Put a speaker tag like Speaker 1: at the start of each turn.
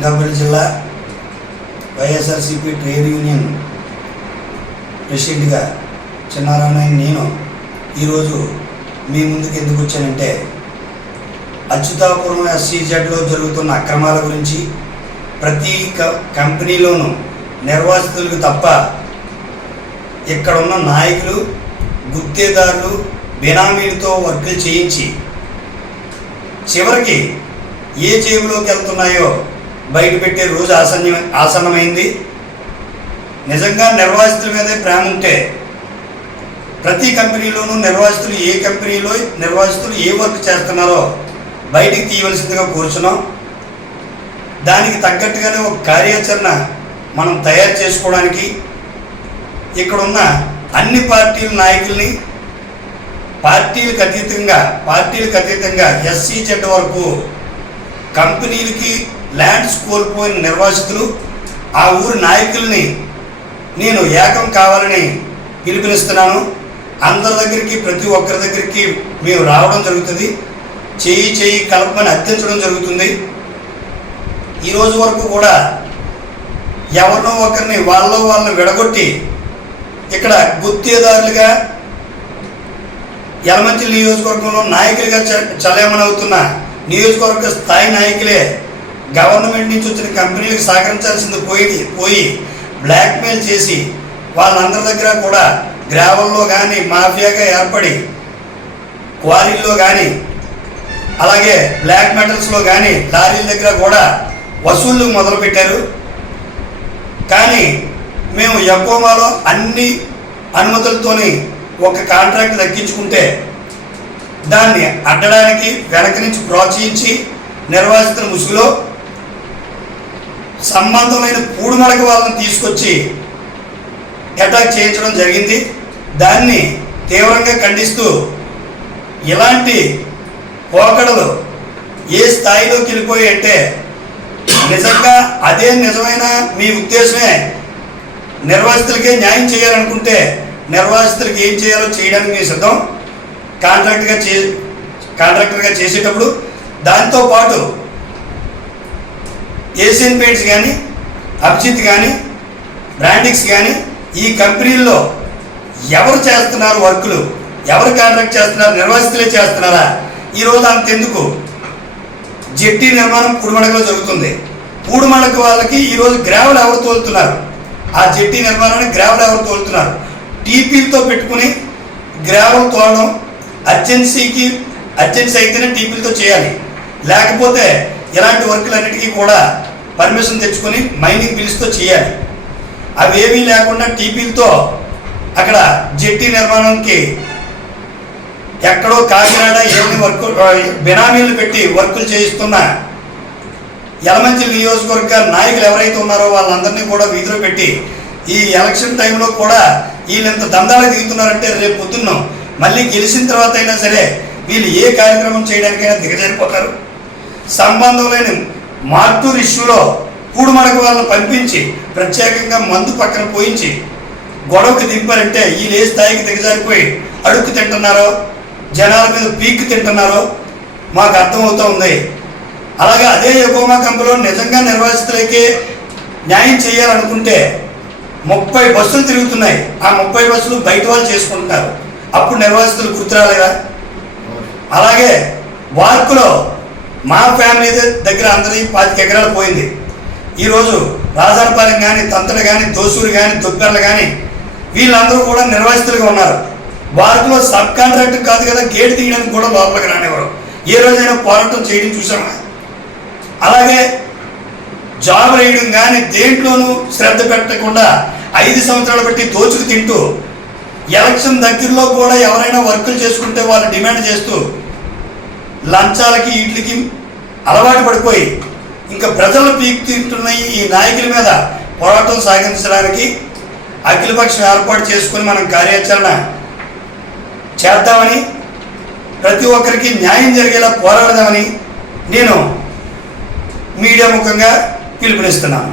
Speaker 1: అనకాపల్లి జిల్లా YSRCP trade union ప్రెసిడెంట్గా చిన్నారామయ్య నేను ఈరోజు మీ ముందుకు ఎందుకు వచ్చానంటే అచ్యుతాపురం ఎస్సీజెడ్లో జరుగుతున్న అక్రమాల గురించి ప్రతి క కంపెనీలోనూ నిర్వాసితులకు తప్ప ఇక్కడ ఉన్న నాయకులు గుత్తేదారులు బినామీలతో వర్కులు చేయించి చివరికి ఏ జేబులోకి వెళ్తున్నాయో బయట పెట్టే రోజు ఆసన్య ఆసన్నమైంది. నిజంగా నిర్వాసితుల మీదే ప్రేమ ఉంటే ప్రతి కంపెనీలోనూ నిర్వాసితులు ఏ కంపెనీలో నిర్వాసితులు ఏ వర్క్ చేస్తున్నారో బయటికి తీయవలసిందిగా కూర్చున్నాం. దానికి తగ్గట్టుగానే ఒక కార్యాచరణ మనం తయారు చేసుకోవడానికి ఇక్కడున్న అన్ని పార్టీల నాయకుల్ని పార్టీలకు అతీతంగా పార్టీలకు అతీతంగా ఎస్సీ చెడ్డ వరకు కంపెనీలకి ల్యాండ్స్ కోల్పోయిన నిర్వాసితులు ఆ ఊరి నాయకుల్ని నేను ఏకం కావాలని పిలుపునిస్తున్నాను. అందరి దగ్గరికి ప్రతి ఒక్కరి దగ్గరికి మేము రావడం జరుగుతుంది. చేయి చేయి కలపమని అర్థించడం జరుగుతుంది. ఈరోజు వరకు కూడా ఎవరినో ఒకరిని వాళ్ళ వాళ్ళని విడగొట్టి ఇక్కడ గుత్తేదారులుగా యలమంచిలి నియోజకవర్గంలో నాయకులుగా చ- చలేమనవుతున్న నియోజకవర్గ స్థాయి నాయకులే గవర్నమెంట్ నుంచి వచ్చిన కంపెనీలకు సహకరించాల్సింది పోయి పోయి బ్లాక్మెయిల్ చేసి వాళ్ళందరి దగ్గర కూడా గ్రావెల్లో కానీ మాఫియాగా ఏర్పడి క్వారీల్లో కానీ అలాగే బ్లాక్ మెటల్స్లో కానీ లారీల దగ్గర కూడా వసూళ్ళు మొదలుపెట్టారు. కానీ మేము యకోమాలో అన్ని అనుమతులతోని ఒక కాంట్రాక్ట్ దక్కించుకుంటే దాన్ని అడ్డడానికి వెనక నుంచి ప్రోత్సహించి నిర్వాసితుల ముసుగులో సంబంధమైన పూడుమడక వాళ్ళని తీసుకొచ్చి అటాక్ చేయించడం జరిగింది. దాన్ని తీవ్రంగా ఖండిస్తూ ఇలాంటి పోకడలు ఏ స్థాయిలోకి వెళ్ళిపోయి అంటే నిజంగా అదే నిజమైన మీ ఉద్దేశమే. నిర్వాసితులకే న్యాయం చేయాలనుకుంటే నిర్వాసితులకి ఏం చేయాలో చేయడానికి మీ సిద్ధం. కాంట్రాక్ట్గా చే కాంట్రాక్టర్గా చేసేటప్పుడు దాంతోపాటు ఏషియన్ పెయింట్స్ కానీ అభిజిత్ కానీ బ్రాండిక్స్ కానీ ఈ కంపెనీల్లో ఎవరు చేస్తున్నారు వర్కులు? ఎవరు కాంట్రాక్ట్ చేస్తున్నారు? నిర్వాసితులే చేస్తున్నారా? ఈరోజు అంతెందుకు? జెట్టి నిర్మాణం పూడిమడకలో జరుగుతుంది. పూడిమడక వాళ్ళకి ఈరోజు గ్రావెల్ ఎవరు తోలుతున్నారు? ఆ జెట్టి నిర్మాణాన్ని గ్రావెల్ ఎవరు తోలుతున్నారు? టీపీలతో పెట్టుకుని గ్రావెల్ తోలడం అర్జెన్సీకి అర్జెన్సీ అయితేనే టీపీలతో చేయాలి. లేకపోతే ఇలాంటి వర్కులన్నిటికీ కూడా పర్మిషన్ తెచ్చుకొని మైనింగ్ బిల్స్తో చేయాలి. అవేమీ లేకుండా టీపీలతో అక్కడ జెట్టి నిర్మాణంకి ఎక్కడో కాకినాడ ఏమి వర్క్ బినామీలు పెట్టి వర్కులు చేయిస్తున్న యలమంచిలి నియోజకవర్గ నాయకులు ఎవరైతే ఉన్నారో వాళ్ళందరినీ కూడా వీధిలో పెట్టి ఈ ఎలక్షన్ టైంలో కూడా వీళ్ళు ఇంత దందాలు దిగుతున్నారంటే రేపు పొద్దున్న మళ్ళీ గెలిచిన తర్వాత అయినా సరే వీళ్ళు ఏ కార్యక్రమం చేయడానికైనా దిగజారిపోతారు. సంబంధం లేని మార్టూర్ ఇష్యూలో కూడుమడక వాళ్ళని పంపించి ప్రత్యేకంగా మందు పక్కన పోయించి గొడవకి దింపారంటే వీళ్ళు ఏ స్థాయికి దిగజారిపోయి అడుక్కు తింటున్నారో జనాల మీద పీక్కు తింటున్నారో మాకు అర్థమవుతూ ఉంది. అలాగే అదే ఎకోమా కంపెనీలో నిజంగా నిర్వాసితులకి న్యాయం చేయాలనుకుంటే ముప్పై బస్సులు తిరుగుతున్నాయి. ఆ ముప్పై బస్సులు బయట వాళ్ళు చేసుకుంటున్నారు. అప్పుడు నిర్వాసితులు గుర్తురాలేదా అలాగే వార్కులో మా ఫ్యామిలీ దగ్గర అందరి పాతిక ఎకరాలు పోయింది. ఈరోజు రాజాపాలెం కానీ తంతడు కానీ దోసూరు కానీ దుబ్బెర్లు కానీ వీళ్ళందరూ కూడా నిర్వాసితులుగా ఉన్నారు. వారిలో సబ్ కాంట్రాక్ట్ కాదు కదా గేట్ తీయడానికి కూడా లోపలికి రానివ్వరు. ఏ రోజైనా పోరాటం చేయడం చూసామా అలాగే జాబ్ వేయడం కానీ దేంట్లోనూ శ్రద్ధ పెట్టకుండా ఐదు సంవత్సరాలు బట్టి దోచుకు తింటూ ఎలక్షన్ దగ్గరలో కూడా ఎవరైనా వర్కులు చేసుకుంటే వాళ్ళు డిమాండ్ చేస్తూ లంచాలకి వీటికి అలవాటు పడిపోయి ఇంకా ప్రజలు పీక్ తింటున్న ఈ నాయకుల మీద పోరాటం సాగించడానికి అఖిలపక్షం ఏర్పాటు చేసుకుని మనం కార్యాచరణ చేద్దామని ప్రతి ఒక్కరికి న్యాయం జరిగేలా పోరాడదామని నేను మీడియా ముఖంగా పిలుపునిస్తున్నాను.